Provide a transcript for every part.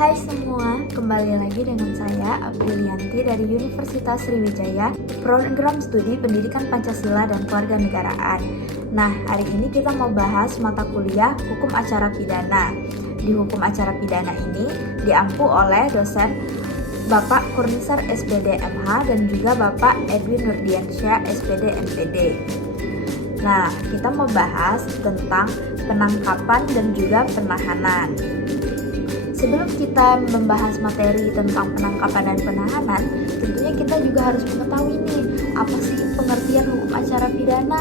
Hai semua, kembali lagi dengan saya Aprilianti dari Universitas Sriwijaya, Program Studi Pendidikan Pancasila dan Kewarganegaraan. Nah, hari ini kita mau bahas mata kuliah Hukum Acara Pidana. Di Hukum Acara Pidana ini diampu oleh dosen Bapak Kurnisar SPD MH dan juga Bapak Edwin Nurdiansyah SPD MPD. Nah, kita mau bahas tentang penangkapan dan juga penahanan. Sebelum kita membahas materi tentang penangkapan dan penahanan, tentunya kita juga harus mengetahui nih, apa sih pengertian hukum acara pidana?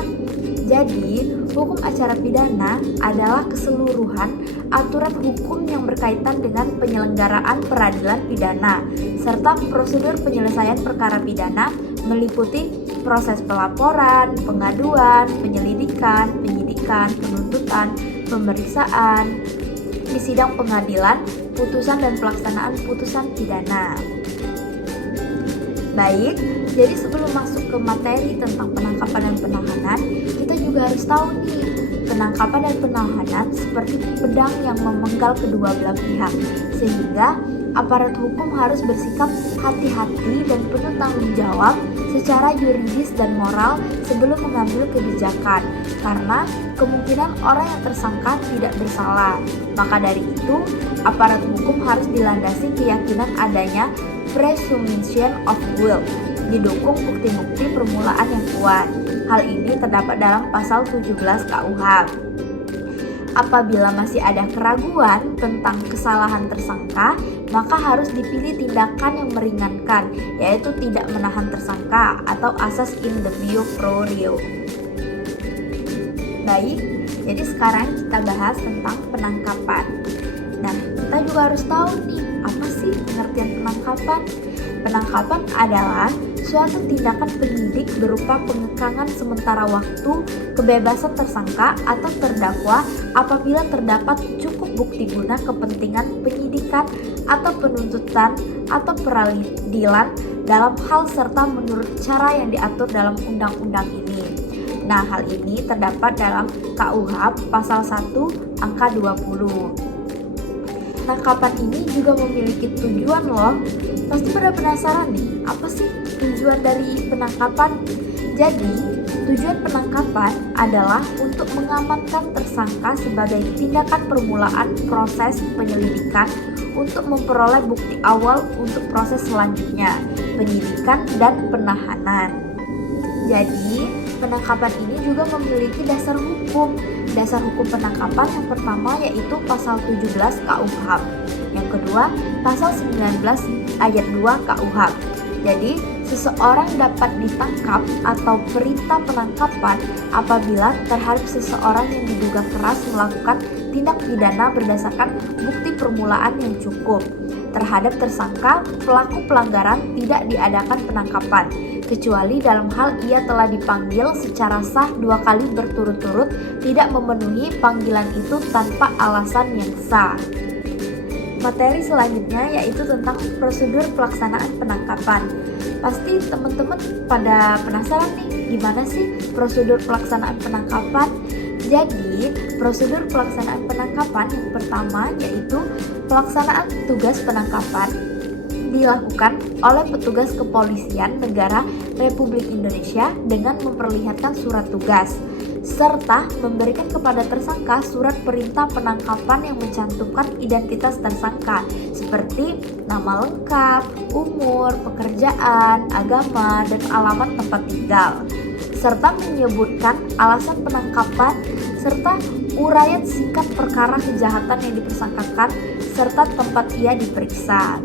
Jadi, hukum acara pidana adalah keseluruhan aturan hukum yang berkaitan dengan penyelenggaraan peradilan pidana, serta prosedur penyelesaian perkara pidana meliputi proses pelaporan, pengaduan, penyelidikan, penyidikan, penuntutan, pemeriksaan, di sidang pengadilan, putusan dan pelaksanaan putusan pidana. Baik, jadi sebelum masuk ke materi tentang penangkapan dan penahanan, kita juga harus tahu nih, penangkapan dan penahanan seperti pedang yang memenggal kedua belah pihak, sehingga aparat hukum harus bersikap hati-hati dan penuh tanggung jawab secara yuridis dan moral sebelum mengambil kebijakan, karena kemungkinan orang yang tersangka tidak bersalah. Maka dari itu, aparat hukum harus dilandasi keyakinan adanya presumption of guilt, didukung bukti-bukti permulaan yang kuat. Hal ini terdapat dalam pasal 17 KUH. Apabila masih ada keraguan tentang kesalahan tersangka, maka harus dipilih tindakan yang meringankan, yaitu tidak menahan tersangka atau asas in debio pro reo. Baik, jadi sekarang kita bahas tentang penangkapan. Nah, kita juga harus tahu nih, apa sih pengertian penangkapan? Penangkapan adalah suatu tindakan penyidik berupa pengekangan sementara waktu kebebasan tersangka atau terdakwa apabila terdapat cukup bukti guna kepentingan penyidikan atau penuntutan atau peradilan dalam hal serta menurut cara yang diatur dalam undang-undang ini. Nah, hal ini terdapat dalam KUH pasal 1 angka 20. Penangkapan ini juga memiliki tujuan loh. Pasti pada penasaran nih, apa sih tujuan dari penangkapan? Jadi, tujuan penangkapan adalah untuk mengamankan tersangka sebagai tindakan permulaan proses penyelidikan untuk memperoleh bukti awal untuk proses selanjutnya, penyidikan dan penahanan. Jadi, penangkapan ini juga memiliki dasar hukum. Dasar hukum penangkapan yang pertama yaitu pasal 17 KUH. Yang kedua, pasal 19 ayat 2 KUH. Jadi, seseorang dapat ditangkap atau perintah penangkapan apabila terhadap seseorang yang diduga keras melakukan tindak pidana berdasarkan bukti permulaan yang cukup. Terhadap tersangka, pelaku pelanggaran tidak diadakan penangkapan, kecuali dalam hal ia telah dipanggil secara sah 2 kali berturut-turut, tidak memenuhi panggilan itu tanpa alasan yang sah. Materi selanjutnya yaitu tentang prosedur pelaksanaan penangkapan. Pasti teman-teman pada penasaran nih, gimana sih prosedur pelaksanaan penangkapan? Jadi, prosedur pelaksanaan penangkapan yang pertama yaitu pelaksanaan tugas penangkapan dilakukan oleh petugas kepolisian negara Republik Indonesia dengan memperlihatkan surat tugas serta memberikan kepada tersangka surat perintah penangkapan yang mencantumkan identitas tersangka seperti nama lengkap, umur, pekerjaan, agama, dan alamat tempat tinggal, serta menyebutkan alasan penangkapan serta uraian singkat perkara kejahatan yang dipersangkakan serta tempat ia diperiksa.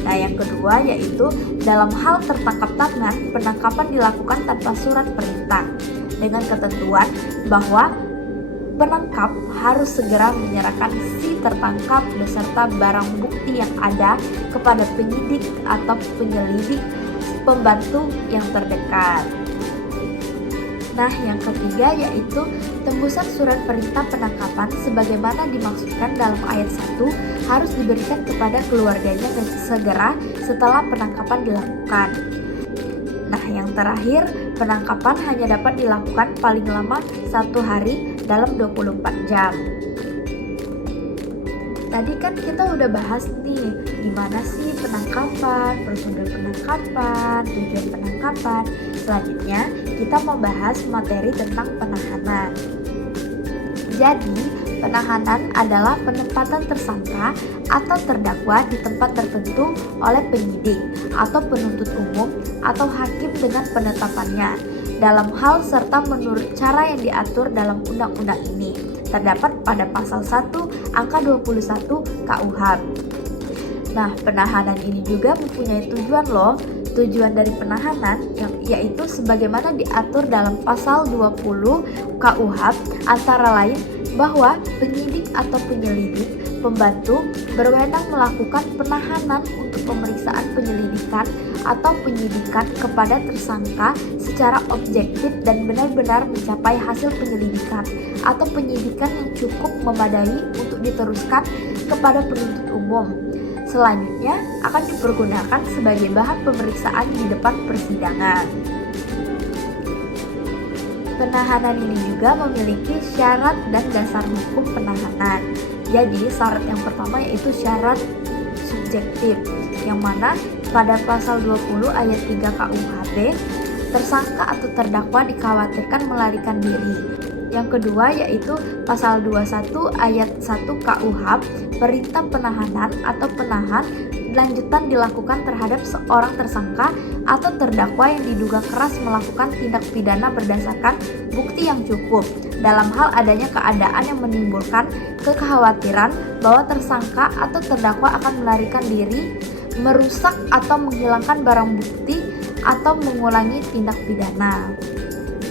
Nah, yang kedua yaitu dalam hal tertangkap tangan, penangkapan dilakukan tanpa surat perintah dengan ketentuan bahwa penangkap harus segera menyerahkan si tertangkap beserta barang bukti yang ada kepada penyidik atau penyelidik pembantu yang terdekat. Nah, yang ketiga yaitu tembusan surat perintah penangkapan sebagaimana dimaksudkan dalam ayat 1 harus diberikan kepada keluarganya segera setelah penangkapan dilakukan. Nah, yang terakhir, penangkapan hanya dapat dilakukan paling lama 1 hari dalam 24 jam. tadi kan kita udah bahas nih gimana sih penangkapan, prosedur penangkapan, tujuan penangkapan. Selanjutnya kita membahas materi tentang penahanan. Jadi, penahanan adalah penempatan tersangka atau terdakwa di tempat tertentu oleh penyidik atau penuntut umum atau hakim dengan penetapannya dalam hal serta menurut cara yang diatur dalam undang-undang ini. Terdapat pada pasal 1 angka 21 KUHP. Nah, penahanan ini juga mempunyai tujuan loh. Tujuan dari penahanan yaitu sebagaimana diatur dalam pasal 20 KUHP antara lain bahwa penyidik atau penyelidik pembantu berwenang melakukan penahanan untuk pemeriksaan penyelidikan atau penyidikan kepada tersangka secara objektif dan benar-benar mencapai hasil penyelidikan atau penyidikan yang cukup memadai untuk diteruskan kepada penuntut umum. Selanjutnya akan dipergunakan sebagai bahan pemeriksaan di depan persidangan. Penahanan ini juga memiliki syarat dan dasar hukum penahanan. Jadi syarat yang pertama yaitu syarat subjektif, yang mana pada pasal 20 ayat 3 KUHP, tersangka atau terdakwa dikhawatirkan melarikan diri. Yang kedua yaitu pasal 21 ayat 1 KUHP, perintah penahanan atau penahan lanjutan dilakukan terhadap seorang tersangka atau terdakwa yang diduga keras melakukan tindak pidana berdasarkan bukti yang cukup dalam hal adanya keadaan yang menimbulkan kekhawatiran bahwa tersangka atau terdakwa akan melarikan diri, merusak atau menghilangkan barang bukti atau mengulangi tindak pidana.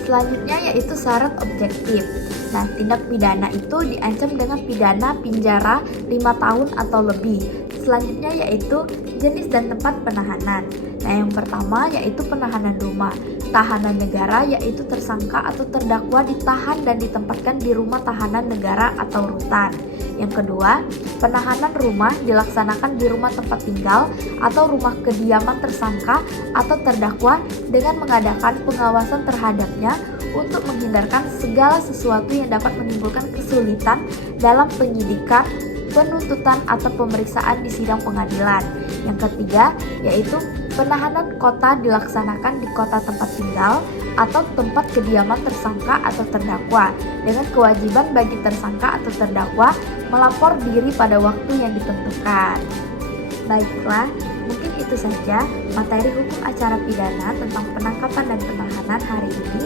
Selanjutnya yaitu syarat objektif. Nah, tindak pidana itu diancam dengan pidana penjara 5 tahun atau lebih. Selanjutnya yaitu jenis dan tempat penahanan. Nah, yang pertama yaitu penahanan rumah. Tahanan negara yaitu tersangka atau terdakwa ditahan dan ditempatkan di rumah tahanan negara atau rutan. Yang kedua, penahanan rumah dilaksanakan di rumah tempat tinggal atau rumah kediaman tersangka atau terdakwa dengan mengadakan pengawasan terhadapnya untuk menghindarkan segala sesuatu yang dapat menimbulkan kesulitan dalam penyidikan, penuntutan atau pemeriksaan di sidang pengadilan. Yang ketiga, yaitu penahanan kota dilaksanakan di kota tempat tinggal atau tempat kediaman tersangka atau terdakwa dengan kewajiban bagi tersangka atau terdakwa melapor diri pada waktu yang ditentukan. Baiklah, mungkin itu saja materi hukum acara pidana tentang penangkapan dan penahanan hari ini.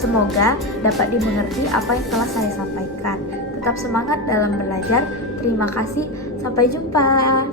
Semoga dapat dimengerti apa yang telah saya sampaikan. Tetap semangat dalam belajar. Terima kasih. Sampai jumpa.